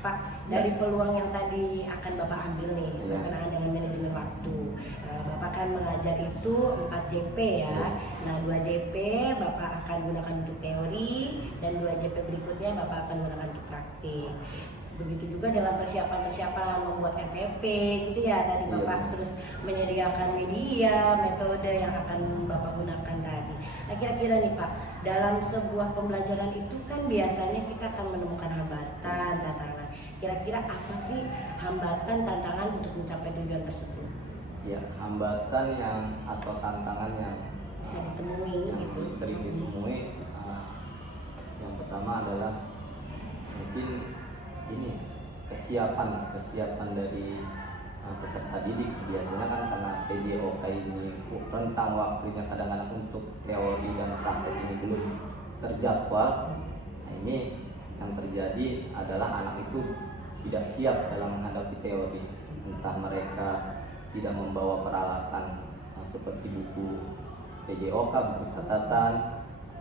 Pak, dari peluang yang tadi akan Bapak ambil nih berkenaan dengan manajemen waktu, Bapak kan mengajar itu 4 JP ya. Nah 2 JP Bapak akan gunakan untuk teori dan 2 JP berikutnya Bapak akan gunakan untuk praktik. Begitu juga dalam persiapan membuat RPP gitu ya tadi Bapak, terus menyediakan media, metode yang akan Bapak gunakan tadi. Nah kira-kira nih Pak, dalam sebuah pembelajaran itu kan biasanya kita akan menemukan hambatan, tantangan. Kira-kira apa sih hambatan, tantangan untuk mencapai tujuan tersebut? Ya, hambatan atau tantangan yang bisa ditemui gitu. Sering ditemui, yang pertama adalah mungkin ini kesiapan dari peserta didik. Biasanya kan karena PJOK ini rentang waktunya kadang-kadang untuk teori dan praktek ini belum terjadwal. Nah, ini yang terjadi adalah anak itu tidak siap dalam menghadapi teori, entah mereka tidak membawa peralatan seperti buku PJOK, buku catatan,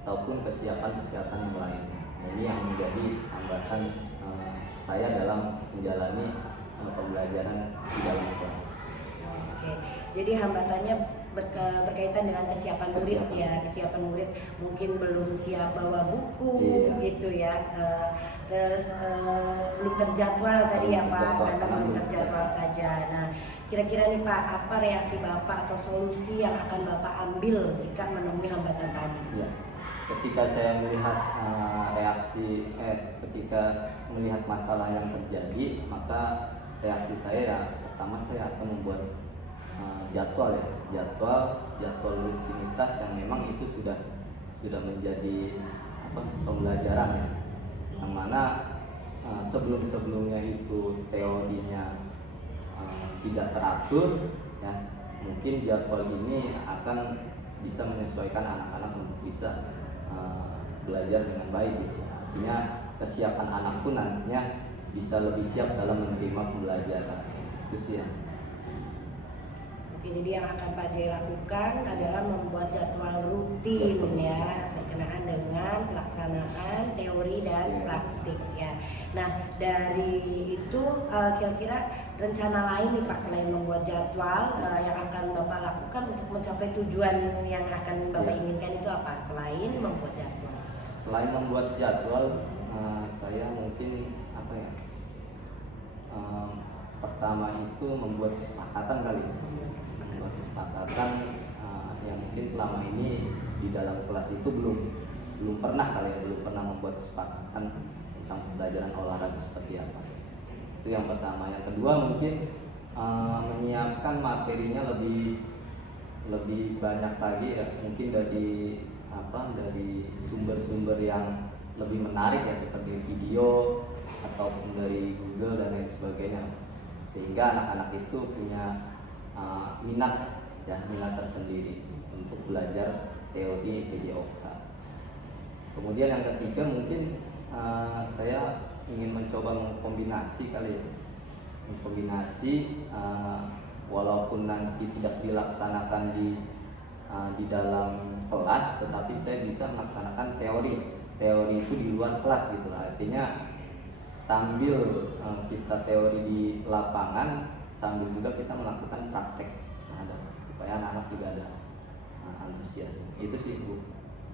ataupun kesiapan yang lainnya. Nah, ini yang menjadi hambatan saya dalam menjalani pembelajaran di dalam kelas. Oke, jadi hambatannya berkaitan dengan kesiapan murid ya. Kesiapan murid mungkin belum siap bawa buku gitu ya. Terus belum terjadwal tadi ya Pak, karena belum terjadwal saja. Nah, kira-kira nih Pak, apa reaksi Bapak atau solusi yang akan Bapak ambil jika menemui hambatan tadi? Ya. Ketika saya melihat ketika melihat masalah yang terjadi, maka reaksi saya pertama saya akan membuat jadwal rutinitas yang memang itu sudah menjadi pembelajaran ya. Yang mana sebelumnya itu teorinya tidak teratur ya, mungkin jadwal ini akan bisa menyesuaikan anak-anak untuk bisa belajar dengan baik gitu. Artinya kesiapan anak pun nantinya bisa lebih siap dalam menerima pembelajaran. Itu sih ya. Oke, jadi yang akan Pak Jai lakukan adalah membuat jadwal rutin ya berkenaan dengan pelaksanaan teori dan praktik ya. Nah dari itu kira-kira rencana lain nih Pak selain membuat jadwal yang akan Bapak lakukan untuk mencapai tujuan yang akan Bapak inginkan itu apa selain membuat jadwal? Selain membuat jadwal, saya mungkin pertama itu membuat kesepakatan kali. Membuat kesepakatan yang mungkin selama ini di dalam kelas itu belum pernah membuat kesepakatan tentang pembelajaran olahraga seperti apa. Itu yang pertama. Yang kedua mungkin menyiapkan materinya lebih banyak lagi ya, mungkin dari sumber-sumber yang lebih menarik ya, seperti video ataupun dari Google dan lain sebagainya, sehingga anak-anak itu punya minat tersendiri untuk belajar teori PJOK. Kemudian yang ketiga mungkin saya ingin mencoba mengkombinasi walaupun nanti tidak dilaksanakan di dalam kelas, tetapi saya bisa melaksanakan teori itu di luar kelas gitu lah. Artinya sambil kita teori di lapangan, sambil juga kita melakukan praktek supaya anak-anak juga ada antusias. Itu sih Bu.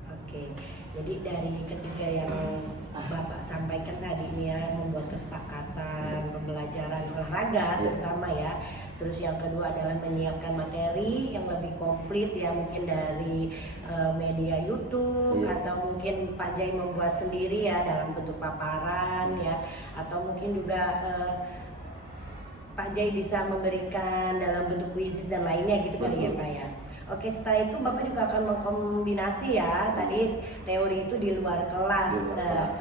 Oke, jadi dari ketiga yang Bapak sampaikan tadi ini ya, membuat kesepakatan pembelajaran olahraga terutama ya. Terus yang kedua adalah menyiapkan materi yang lebih komplit ya, mungkin dari media YouTube atau mungkin Pak Jai membuat sendiri ya dalam bentuk paparan ya, atau mungkin juga Pak Jai bisa memberikan dalam bentuk kuisis dan lainnya gitu kali ya Pak ya. Oke, setelah itu Bapak juga akan mengkombinasi ya tadi teori itu di luar kelas.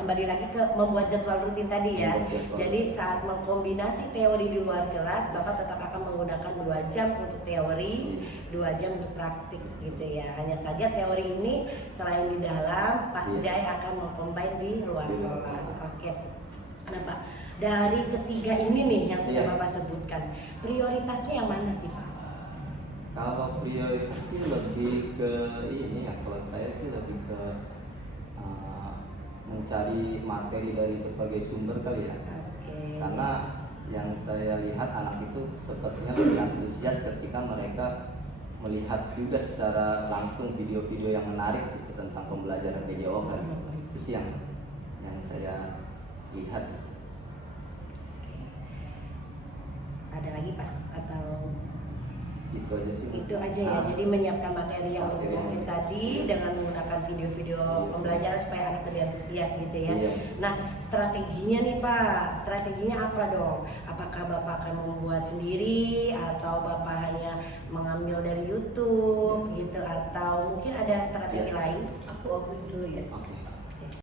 Kembali lagi ke membuat jadwal rutin tadi ya. Jadi saat mengkombinasi teori di luar kelas, Bapak tetap akan menggunakan 2 jam untuk teori, 2 jam untuk praktik gitu ya. Hanya saja teori ini selain di dalam, Pak Jai akan mengcombine di luar kelas. Oke. Nah Pak, dari ketiga ini nih yang sudah Bapak sebutkan, prioritasnya yang mana sih Pak? Kalau prioritas sih lebih ke ini ya, kalau saya sih lebih ke mencari materi dari berbagai sumber kali ya. Karena yang saya lihat anak itu sepertinya lebih antusias ketika mereka melihat juga secara langsung video-video yang menarik gitu, tentang pembelajaran PJOK. Itu sih yang saya lihat. Ada lagi Pak atau Itu aja sih. itu aja ya? Jadi menyiapkan materi yang lebih konkret tadi dengan menggunakan video-video pembelajaran supaya anak lebih antusias gitu ya. Iya. Nah, strateginya nih Pak, strateginya apa dong? Apakah Bapak akan membuat sendiri atau Bapak hanya mengambil dari YouTube gitu, atau mungkin ada strategi lain? Aku dulu ya. Oke.